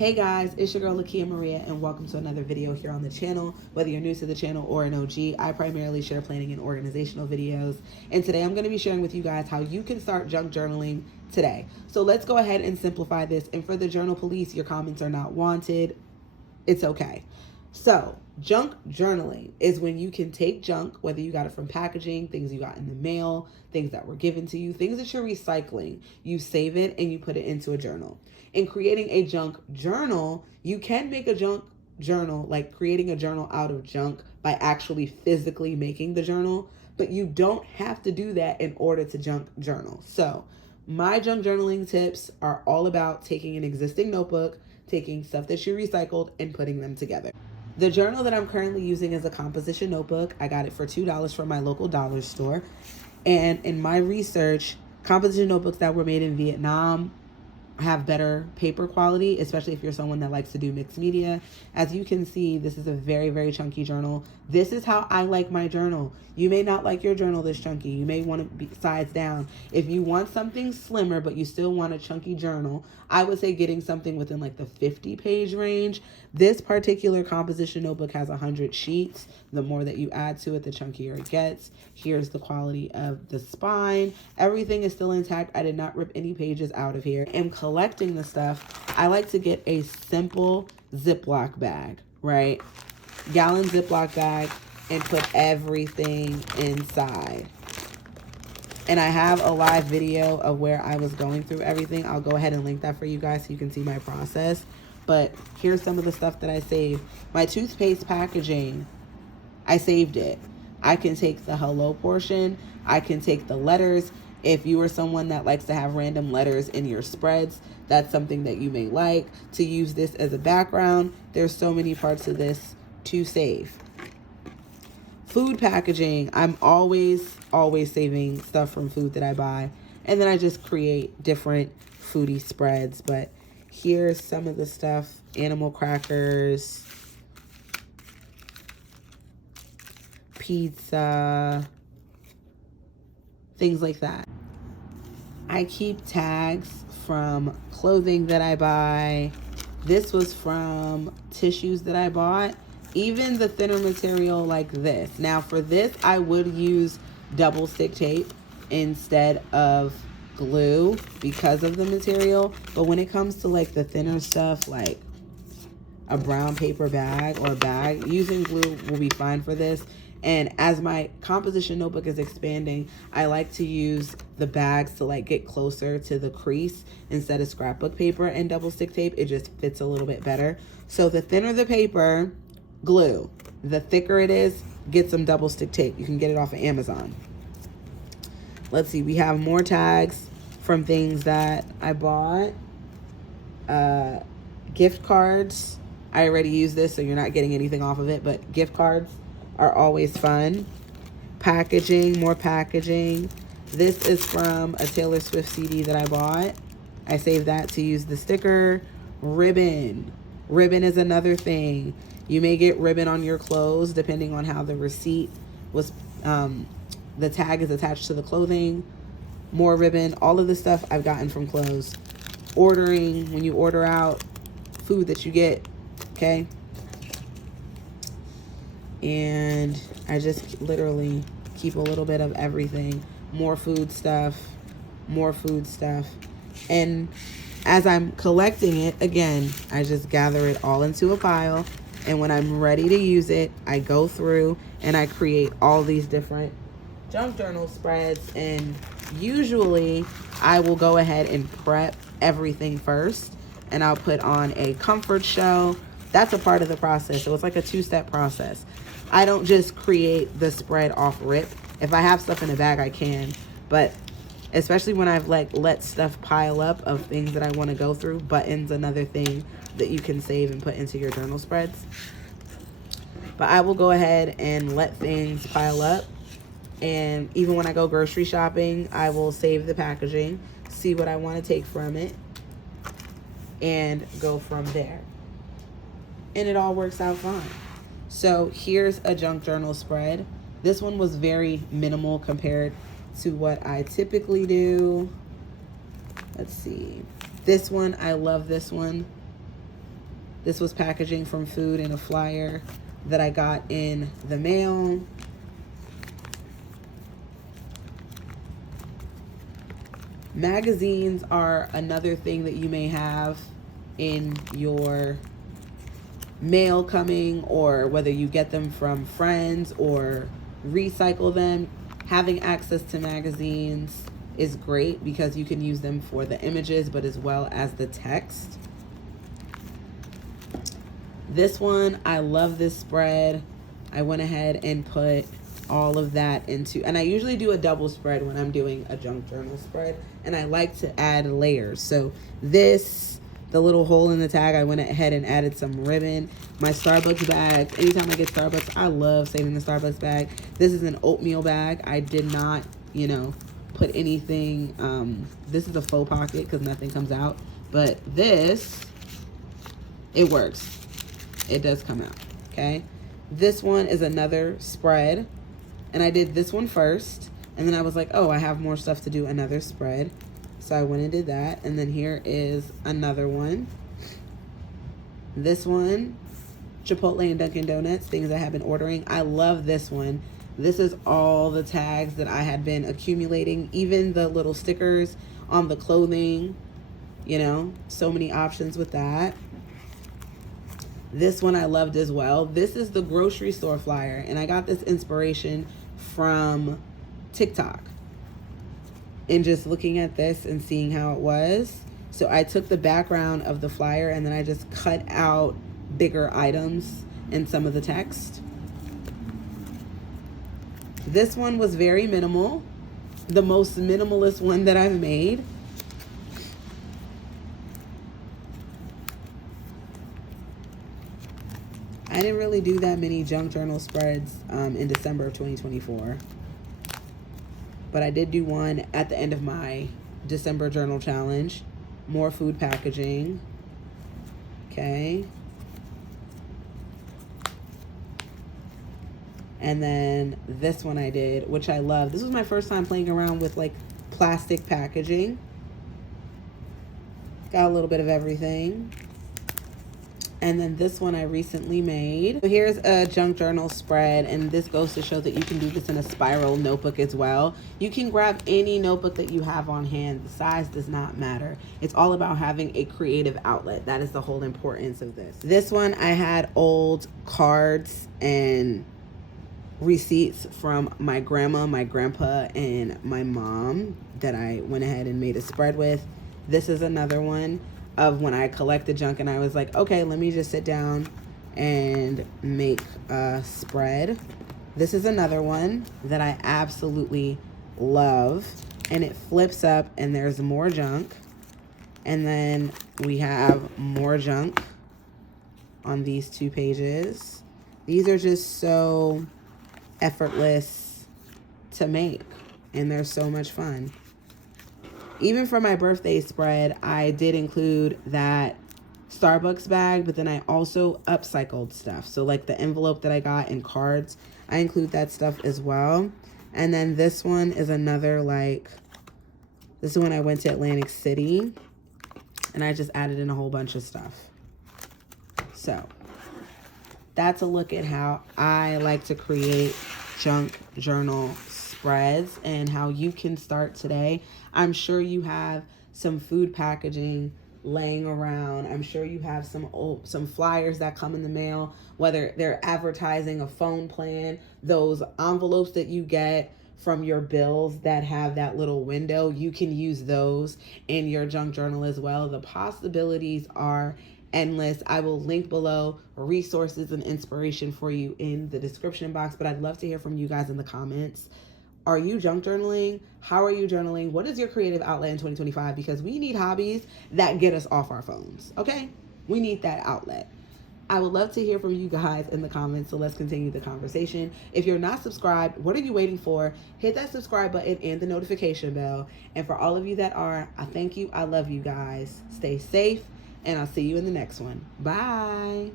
Hey guys, it's your girl Lakia Maria and welcome to another video here on the channel. Whether you're new to the channel or an OG, I primarily share planning and organizational videos. And today I'm going to be sharing with you guys how you can start junk journaling today. So let's go ahead and simplify this. And for the journal police, your comments are not wanted. It's okay. So junk journaling is when you can take junk, whether you got it from packaging, things you got in the mail, things that were given to you, things that you're recycling, you save it and you put it into a journal. In creating a junk journal, you can make a junk journal, like creating a journal out of junk by actually physically making the journal, but you don't have to do that in order to junk journal. So my junk journaling tips are all about taking an existing notebook, taking stuff that you recycled and putting them together. The journal that I'm currently using is a composition notebook. I got it for $2 from my local dollar store. And in my research, composition notebooks that were made in Vietnam have better paper quality, especially if you're someone that likes to do mixed media. As you can see, this is a very, very chunky journal. This is how I like my journal. You may not like your journal this chunky. You may want to be size down. If you want something slimmer, but you still want a chunky journal, I would say getting something within like the 50-page range. This particular composition notebook has 100 sheets. The more that you add to it, the chunkier it gets. Here's the quality of the spine. Everything is still intact. I did not rip any pages out of here. I'm collecting the stuff. I like to get a simple Ziploc bag, right? Gallon Ziploc bag, and put everything inside. And I have a live video of where I was going through everything. I'll go ahead and link that for you guys so you can see my process. But here's some of the stuff that I saved. My toothpaste packaging, I saved it. I can take the hello portion. I can take the letters. If you are someone that likes to have random letters in your spreads, that's something that you may like to use this as a background. There's so many parts of this to save. Food packaging, I'm always saving stuff from food that I buy. And then I just create different foodie spreads. But here's some of the stuff. Animal crackers, pizza, things like that. I keep tags from clothing that I buy. This was from tissues that I bought. Even the thinner material like this. Now for this, I would use double stick tape instead of glue because of the material. But when it comes to like the thinner stuff, like a brown paper bag or a bag, using glue will be fine for this. And as my composition notebook is expanding, I like to use the bags to like get closer to the crease instead of scrapbook paper and double stick tape. It just fits a little bit better. So the thinner the paper, glue. The thicker it is, get some double stick tape. You can get it off of Amazon. Let's see, we have more tags from things that I bought. Gift cards. I already used this, so you're not getting anything off of it, but gift cards are always fun. Packaging, more packaging. This is from a Taylor Swift CD that I bought. I saved that to use the sticker. Ribbon. Ribbon is another thing. You may get ribbon on your clothes depending on how the receipt was, the tag is attached to the clothing. More ribbon. All of the stuff I've gotten from clothes. Ordering, when you order out food that you get, okay? And I just literally keep a little bit of everything. More food stuff, more food stuff. And as I'm collecting it, again, I just gather it all into a pile. And when I'm ready to use it, I go through and I create all these different junk journal spreads. And usually I will go ahead and prep everything first. And I'll put on a comfort show. That's a part of the process. So it's like a two-step process. I don't just create the spread off rip. If I have stuff in a bag, I can. But especially when I've like let stuff pile up of things that I want to go through, buttons, another thing that you can save and put into your journal spreads. But I will go ahead and let things pile up. And even when I go grocery shopping, I will save the packaging, see what I want to take from it, and go from there. And it all works out fine. So here's a junk journal spread. This one was very minimal compared to what I typically do. Let's see. This one, I love this one. This was packaging from food in a flyer that I got in the mail. Magazines are another thing that you may have in your mail coming, or whether you get them from friends or recycle them. Having access to magazines is great because you can use them for the images, but as well as the text. This one, I love this spread. I went ahead and put all of that into, and I usually do a double spread when I'm doing a junk journal spread, and I like to add layers. So this, the little hole in the tag, I went ahead and added some ribbon. My Starbucks bag, anytime I get Starbucks, I love saving the Starbucks bag. This is an oatmeal bag. I did not, you know, put anything, this is a faux pocket because nothing comes out, but this, it works. It does come out, okay? This one is another spread, and I did this one first, and then I was like, oh, I have more stuff to do, another spread. So I went and did that, and then here is another one. This one, Chipotle and Dunkin' Donuts, things I have been ordering. I love this one. This is all the tags that I had been accumulating, even the little stickers on the clothing, you know, so many options with that. This one I loved as well. This is the grocery store flyer, and I got this inspiration from TikTok and just looking at this and seeing how it was. So I took the background of the flyer and then I just cut out bigger items and some of the text. This one was very minimal, the most minimalist one that I've made. I didn't really do that many junk journal spreads in December of 2024. But I did do one at the end of my December journal challenge. More food packaging. Okay. And then this one I did, which I love. This was my first time playing around with like plastic packaging. Got a little bit of everything. And then this one I recently made. So here's a junk journal spread, and this goes to show that you can do this in a spiral notebook as well. You can grab any notebook that you have on hand. The size does not matter. It's all about having a creative outlet. That is the whole importance of this. This one, I had old cards and receipts from my grandma, my grandpa, and my mom that I went ahead and made a spread with. This is another one of when I collected junk and I was like, okay, let me just sit down and make a spread. This is another one that I absolutely love, and it flips up and there's more junk, and then we have more junk on these two pages. These are just so effortless to make, and they're so much fun. Even for my birthday spread, I did include that Starbucks bag, but then I also upcycled stuff. So like the envelope that I got and cards, I include that stuff as well. And then this one is another, like, this is when I went to Atlantic City and I just added in a whole bunch of stuff. So that's a look at how I like to create junk journal spreads and how you can start today. I'm sure you have some food packaging laying around. I'm sure you have some flyers that come in the mail, whether they're advertising a phone plan, those envelopes that you get from your bills that have that little window. You can use those in your junk journal as well. The possibilities are endless. I will link below resources and inspiration for you in the description box, but I'd love to hear from you guys in the comments. Are you junk journaling? How are you journaling? What is your creative outlet in 2025? Because we need hobbies that get us off our phones, okay? We need that outlet. I would love to hear from you guys in the comments, so let's continue the conversation. If you're not subscribed, what are you waiting for? Hit that subscribe button and the notification bell. And for all of you that are, I thank you. I love you guys. Stay safe, and I'll see you in the next one. Bye.